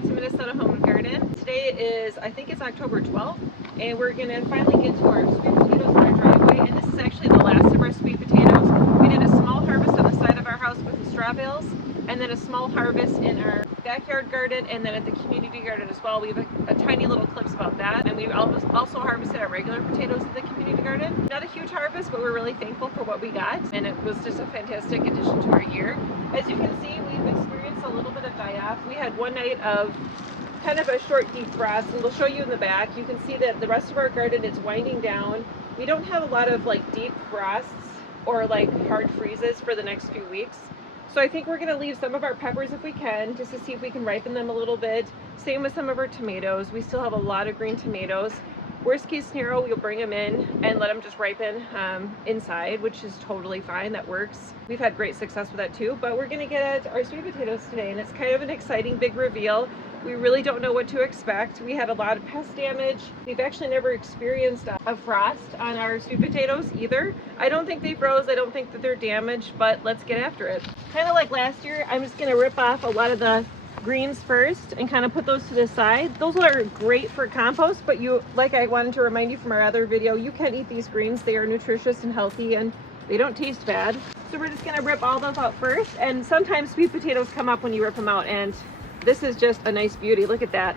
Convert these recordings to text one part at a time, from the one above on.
back to Minnesota Home and Garden. Today is, I think it's October 12th, and we're gonna finally get to our sweet potatoes in our driveway, and this is actually the last of our sweet potatoes. We did a small harvest on the side of our house with the straw bales, and then a small harvest in our backyard garden, and then at the community garden as well. We have a tiny little clips about that, and we also harvested our regular potatoes in the community garden. Not a huge harvest, but we're really thankful for what we got, and it was just a fantastic addition to our year. As you can see, we've experienced a little bit of die-off. We had one night of kind of a short deep frost, and we'll show you in the back. You can see that the rest of our garden is winding down. We don't have a lot of like deep frosts or like hard freezes for the next few weeks. So I think we're going to leave some of our peppers if we can, just to see if we can ripen them a little bit. Same with some of our tomatoes. We still have a lot of green tomatoes. Worst case scenario, we'll bring them in and let them just ripen inside, which is totally fine. That works. We've had great success with that too, but we're going to get at our sweet potatoes today, and it's kind of an exciting big reveal. We really don't know what to expect. We had a lot of pest damage. We've actually never experienced a frost on our sweet potatoes either. I don't think they froze. I don't think that they're damaged, but let's get after it. Kind of like last year, I'm just going to rip off a lot of the greens first and kind of put those to the side. Those are great for compost, but like I wanted to remind you from our other video, you can eat these greens. They are nutritious and healthy, and they don't taste bad. So we're just going to rip all those out first, and sometimes sweet potatoes come up when you rip them out, and this is just a nice beauty. Look at that.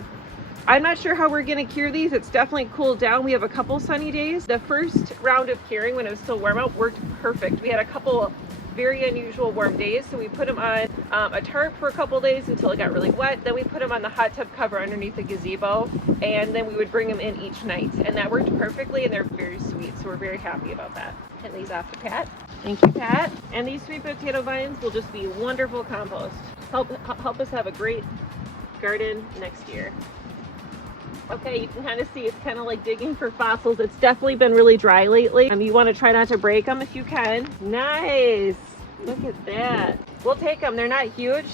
I'm not sure how we're going to cure these. It's definitely cooled down. We have a couple sunny days. The first round of curing when it was still warm out worked perfect. We had a couple very unusual warm days, so we put them on a tarp for a couple days until it got really wet. Then we put them on the hot tub cover underneath the gazebo, and then we would bring them in each night, and that worked perfectly, and they're very sweet, so we're very happy about that. Hand these off to Pat. Thank you, Pat. And these sweet potato vines will just be wonderful compost. Help us have a great garden next year. Okay, you can kind of see it's kind of like digging for fossils. It's definitely been really dry lately. You want to try not to break them if you can. Nice. Look at that. We'll take them. They're not huge,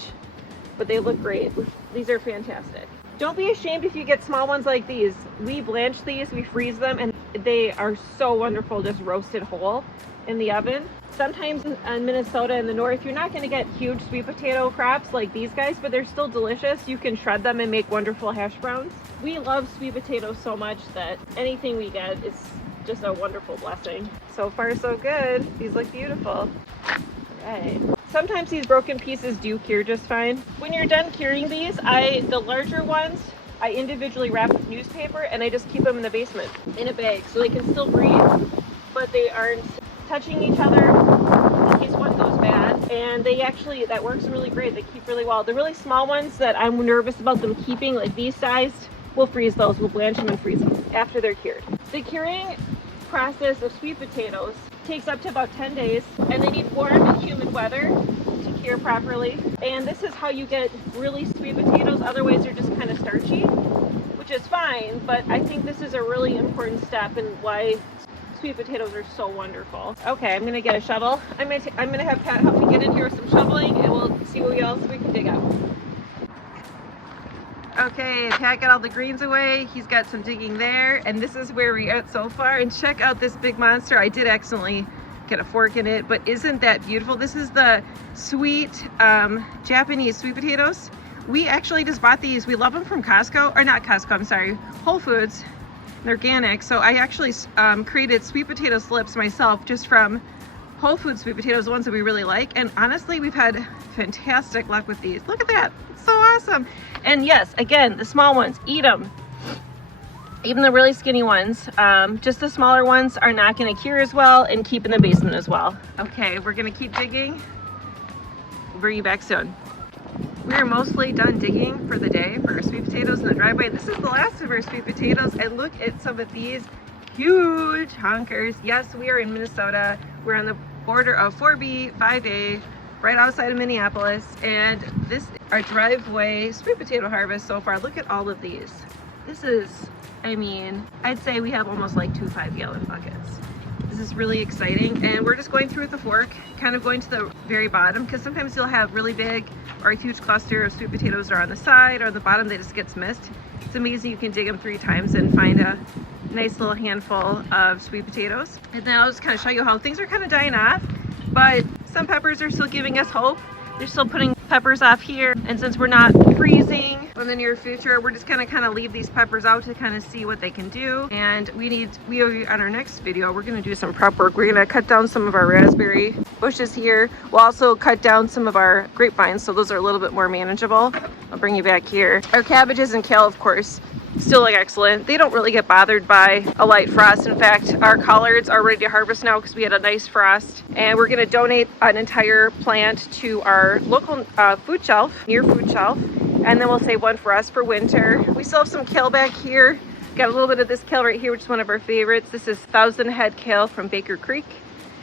but they look great. These are fantastic. Don't be ashamed if you get small ones like these. We blanch these, we freeze them, and they are so wonderful just roasted whole in the oven. Sometimes in Minnesota in the north, you're not going to get huge sweet potato crops like these guys, but they're still delicious. You can shred them and make wonderful hash browns. We love sweet potatoes so much that anything we get is just a wonderful blessing. So far, so good. These look beautiful. All right. Sometimes these broken pieces do cure just fine. When you're done curing these, the larger ones, I individually wrap with newspaper, and I just keep them in the basement in a bag so they can still breathe, but they aren't touching each other in case one goes bad. And that works really great. They keep really well. The really small ones that I'm nervous about them keeping, like these sized, we'll freeze those. We'll blanch them and freeze them after they're cured. The curing process of sweet potatoes takes up to about 10 days, and they need warm and humid weather to cure properly. And this is how you get really sweet potatoes. Otherwise, they're just kind of starchy, which is fine, but I think this is a really important step in why sweet potatoes are so wonderful. Okay, I'm gonna get a shovel. I'm gonna have Pat help me get in here with some shoveling, and we'll see what else we can dig up. Okay, Pat got all the greens away. He's got some digging there, and this is where we're at so far. And check out this big monster. I did accidentally get a fork in it, but isn't that beautiful? This is the sweet Japanese sweet potatoes. We actually just bought these. We love them from Costco, or not Costco, I'm sorry, Whole Foods. They're organic. So I actually created sweet potato slips myself just from Whole Foods sweet potatoes, the ones that we really like. And honestly, we've had fantastic luck with these. Look at that. It's so awesome. And yes, again, the small ones, eat them. Even the really skinny ones. Just the smaller ones are not going to cure as well and keep in the basement as well. Okay, we're going to keep digging. We'll bring you back soon. We are mostly done digging for the day for our sweet potatoes in the driveway. This is the last of our sweet potatoes, and look at some of these huge honkers. Yes, we are in Minnesota. We're on the border of 4B, 5A, right outside of Minneapolis, and this is our driveway sweet potato harvest so far. Look at all of these. This is, I mean, I'd say we have almost like 2 5-gallon buckets. This is really exciting, and we're just going through with the fork, kind of going to the very bottom, because sometimes you'll have really big or a huge cluster of sweet potatoes that are on the side or the bottom that just gets missed. It's amazing. You can dig them 3 times and find a nice little handful of sweet potatoes. And then I'll just kind of show you how things are kind of dying off, but some peppers are still giving us hope. They're still putting peppers off here, and since we're not freezing, in the near future. We're just gonna kind of leave these peppers out to kind of see what they can do. And on our next video, we're gonna do some prep work. We're gonna cut down some of our raspberry bushes here. We'll also cut down some of our grapevines, so those are a little bit more manageable. I'll bring you back here. Our cabbages and kale, of course, still look excellent. They don't really get bothered by a light frost. In fact, our collards are ready to harvest now because we had a nice frost. And we're gonna donate an entire plant to our local food shelf, near food shelf. And then we'll save one for us for winter. We still have some kale back here. Got a little bit of this kale right here, which is one of our favorites. This is 1,000 head kale from Baker Creek.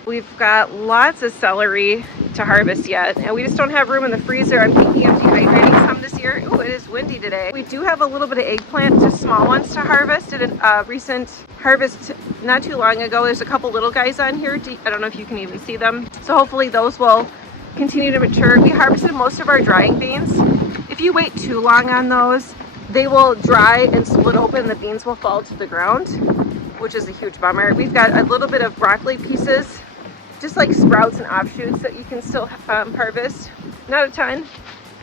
We've got lots of celery to harvest yet, and we just don't have room in the freezer. I'm thinking of dehydrating some this year. Oh, it is windy today. We do have a little bit of eggplant, just small ones to harvest. Did a recent harvest not too long ago. There's a couple little guys on here. I don't know if you can even see them. So hopefully those will continue to mature. We harvested most of our drying beans. If you wait too long on those, they will dry and split open. The beans will fall to the ground, which is a huge bummer. We've got a little bit of broccoli pieces, just like sprouts and offshoots that you can still harvest. Not a ton,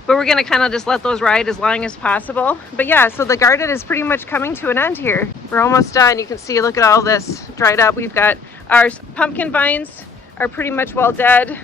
but we're gonna kind of just let those ride as long as possible. But yeah, so the garden is pretty much coming to an end here. We're almost done. You can see, look at all this dried up. We've got our pumpkin vines are pretty much well dead.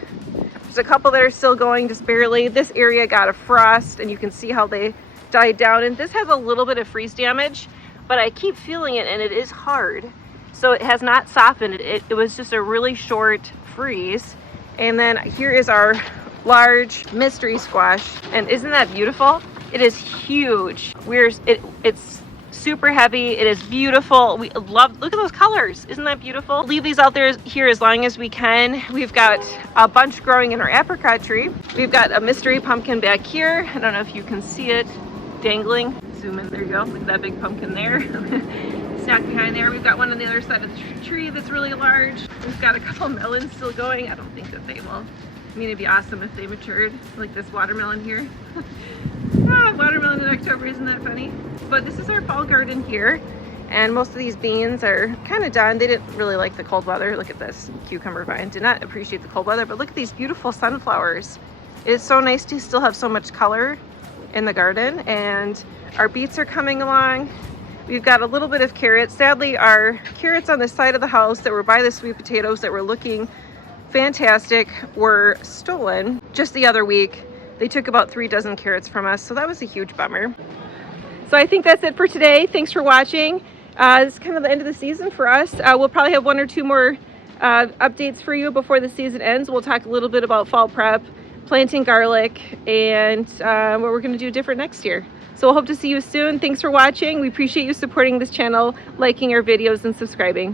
There's a couple that are still going, just barely. This area got a frost and you can see how they died down. And this has a little bit of freeze damage, but I keep feeling it and it is hard. So it has not softened. It was just a really short freeze. And then here is our large mystery squash. And isn't that beautiful? It is huge. It's super heavy. It is beautiful. We love, look at those colors. Isn't that beautiful? Leave these out there here as long as we can. We've got a bunch growing in our apricot tree. We've got a mystery pumpkin back here. I don't know if you can see it dangling. Zoom in, there you go. Look at that big pumpkin there. Stacked behind there. We've got one on the other side of the tree that's really large. We've got a couple melons still going. I don't think that they will. I mean, it'd be awesome if they matured, like this watermelon here. Watermelon in October, isn't that funny? But this is our fall garden here, and most of these beans are kind of done. They didn't really like the cold weather. Look at this cucumber vine. Did not appreciate the cold weather, but look at these beautiful sunflowers. It is so nice to still have so much color in the garden, and our beets are coming along. We've got a little bit of carrots. Sadly, our carrots on the side of the house that were by the sweet potatoes that were looking fantastic were stolen just the other week. They took about 3 dozen carrots from us, so that was a huge bummer. So I think that's it for today. Thanks for watching. This is kind of the end of the season for us. We'll probably have 1 or 2 more updates for you before the season ends. We'll talk a little bit about fall prep, planting garlic, and what we're going to do different next year. So we'll hope to see you soon. Thanks for watching. We appreciate you supporting this channel, liking our videos, and subscribing.